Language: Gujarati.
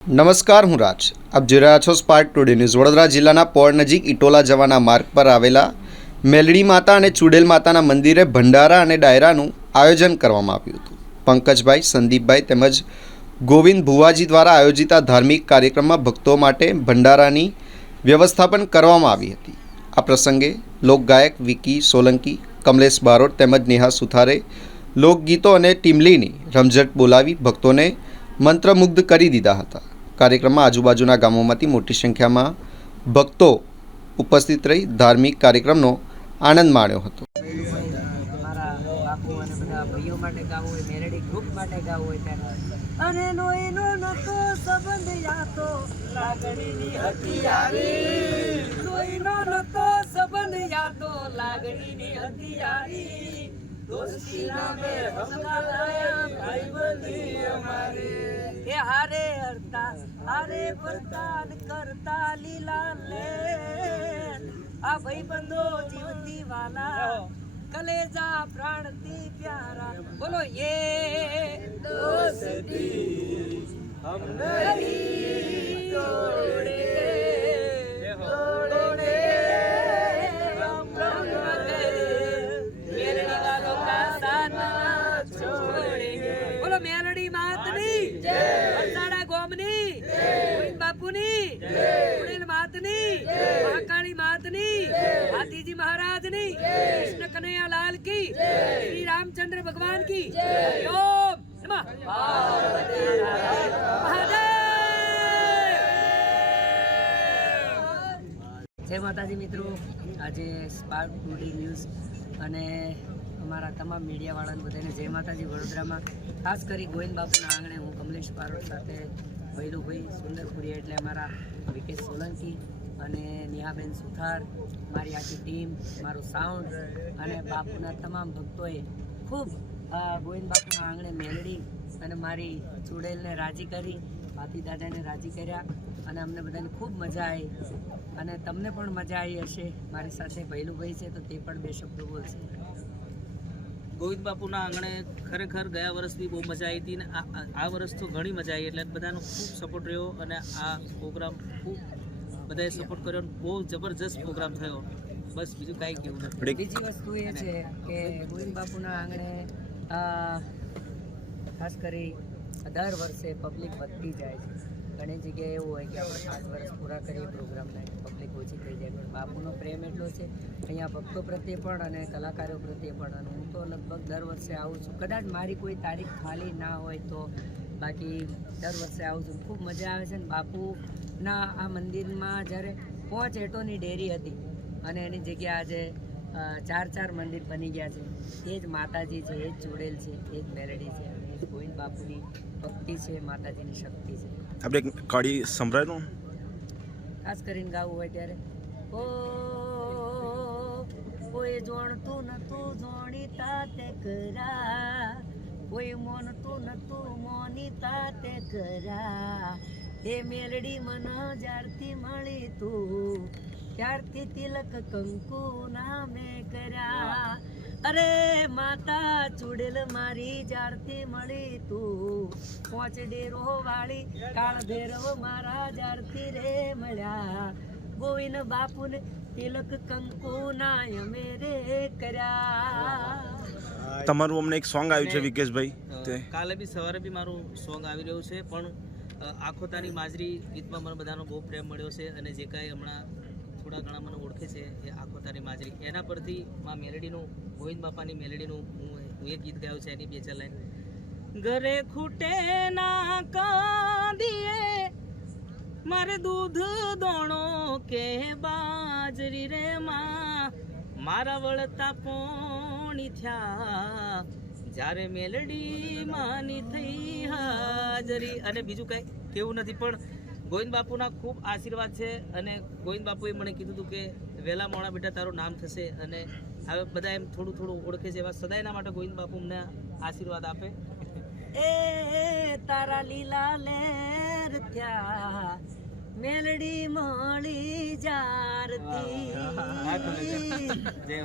નમસ્કાર, હું રાજ. આપ જોઈ રહ્યા છો સ્પાર્ક ટુડે ન્યૂઝ. વડોદરા જિલ્લાના પોળ નજીક ઇટોલા જવાના માર્ગ પર આવેલા મેલડી માતા અને ચુડેલ માતાના મંદિરે ભંડારા અને ડાયરાનું આયોજન કરવામાં આવ્યું હતું. પંકજભાઈ, સંદીપભાઈ તેમજ ગોવિંદ ભુવાજી દ્વારા આયોજિત આ ધાર્મિક કાર્યક્રમમાં ભક્તો માટે ભંડારાની વ્યવસ્થા પણ કરવામાં આવી હતી. આ પ્રસંગે લોકગાયક વિકી સોલંકી, કમલેશ બારોટ તેમજ નેહા સુથારે લોકગીતો અને ટીમલીની રમઝટ બોલાવી ભક્તોને મંત્રમુગ્ધ કરી દીધા હતા. કાર્યક્રમમાં આજુબાજુના ગામોમાંથી મોટી સંખ્યામાં ભક્તો ઉપસ્થિત રહી ધાર્મિક કાર્યક્રમનો આનંદ માણ્યો હતો. મારા બાપુ અને બધા ભાઈઓ માટે ગાવું હોય, મેલેડી ગ્રુપ માટે ગાવું હોય ત્યારે અને નોઈનો નતો સંબંધ યાતો લાગણીની હતી યારી, નોઈનો નતો સંબંધ યાતો લાગણીની હતી યારી, દોસ્તી નામે હમણાં લાયા ભાઈબંધી અમારી, એ હારે હરતા હારે ફરતા કરતા લીલા લે, આ ભાઈબંધો જીવતી વાલા કલેજા પ્રાણથી પ્યારા, બોલો એ દોસ્તી હમ નહીં તોડે તોડે હમ મેલડી વાલો કા સાથ ના છોડેંગે. બોલો મેલડી માતની જય, વલસાડા ગોમની જય, ગોવિંદ બાપુની જય, ચુડેલ માતની જય, મહાકાળી માતની જય, હાથીજી મહારાજની જય, કૃષ્ણ કનૈયા લાલ કી જય, શ્રી રામચंद्र भगवान की जय. ओम नमः पार्वती महादेव. જય માતાજી મિત્રો. આજે સ્પાર્ક ટુડે ન્યૂઝ અને અમારા તમામ મીડિયાવાળાને બધાને જય માતાજી. વડોદરામાં ખાસ કરી ગોવિંદ બાપુના આંગણે હું કમલેશ બારોટ સાથે ભૈલુભાઈ સુંદરપુરી એટલે અમારા વિકેશ સોલંકી અને નેહાબેન સુથાર, મારી આખી ટીમ, મારું સાઉન્ડ અને બાપુના તમામ ભક્તોએ ખૂબ ગોવિંદ બાપુના આંગણે મેલડી અને મારી ચુડેલને રાજી કરી, હાથી દાદાને રાજી કર્યા અને અમને બધાને ખૂબ મજા આવી અને તમને પણ મજા આવી હશે. મારી સાથે ભૈલુભાઈ છે તો તે પણ બે શબ્દો બોલશે. ગોવિંદ બાપુના આંગણે ખરેખર ગયા વર્ષથી બહુ મજા આવી હતી અને આ વર્ષ તો ઘણી મજા આવી, એટલે બધાનો ખૂબ સપોર્ટ રહ્યો અને આ પ્રોગ્રામ ખૂબ બધાએ સપોર્ટ કર્યો. બહુ જબરજસ્ત પ્રોગ્રામ થયો. બસ બીજું કાંઈ કેવું નથી. બીજી વસ્તુ એ છે કે ગોવિંદ બાપુના આંગણે ખાસ કરી દર વર્ષે પબ્લિક વધતી જાય છે. ઘણી જગ્યાએ એવું હોય કે આપણે 5 વર્ષ પૂરા કરીએ પ્રોગ્રામને, પબ્લિક ઓછી થઈ જાય, પણ બાપુનો પ્રેમ એટલો છે અહીંયા ભક્તો પ્રત્યે પણ અને કલાકારો પ્રત્યે પણ. અને હું તો લગભગ દર વર્ષે આવું છું, કદાચ મારી કોઈ તારીખ ખાલી ના હોય તો, બાકી દર વર્ષે આવું છું. ખૂબ મજા આવે છે. ને બાપુના આ મંદિરમાં જ્યારે 5 એટોની ડેરી હતી અને એની જગ્યા આજે 4 મંદિર બની ગયા છે. એ જ માતાજી છે, એ જ ચુડેલ છે, એ જ મેલડી છે, એ જ ગોવિંદ બાપુની ભક્તિ છે, માતાજીની શક્તિ છે. આપણે કડી સંભળાય ખાસ કરીને ગાવું હોય ત્યારે ઓ કોઈ જોણતું નતું જોણીતા તે કરા, કોઈ મોનતું નતું મોનીતા તે કરા, એ મેલડી મન જ્યારથી મળી તું ત્યારથી તિલક કંકુ નામે કર્યા, અરે માતા ચુડેલ મારી જ્યારથી મળી તું 5 ડેરો વાળી કાળ ભૈરવ મારા જ્યારથી રે મળ્યા, ગોવિંદ બાપુને તિલક કંકુ નાય મેરે કર્યા. તમારું અમને એક સોંગ આવ્યું છે વિકેશભાઈ, કાલે બી સવારે બી મારું સોંગ આવી રહ્યું છે, પણ આખો તારી માજરી ગીતમાં મને બધાનો બહુ પ્રેમ મળ્યો છે અને જે કાંઈ હમણાં થોડા ઘણા મને ઓળખે છે એ આખો તારી માજરી, એના પરથી માં મેલડીનું, ગોવિંદ બાપાની મેલડીનું હું એક ગીત ગાયું છે. એની 2-4 લાઈન. ઘરે ખૂટે ના કાંદીએ મારે દૂધ દોણો કે બાજરી રે માં, મારા વળતા પોણી થયા જ્યારે મેલડી માની થઈ હાજરી. અને બીજું કાંઈ કેવું નથી, પણ ગોવિંદ બાપુના ખૂબ આશીર્વાદ છે અને ગોવિંદ બાપુએ મને કીધું હતું કે વહેલા મોડા બેટા તારું નામ થશે અને હવે બધા એમ થોડું થોડું ઓળખે છે. એવા સદાયના માટે ગોવિંદ બાપુ અમને આશીર્વાદ આપે. એ તારા લીલા લેર થયા મેલડી મળી જારતી. જય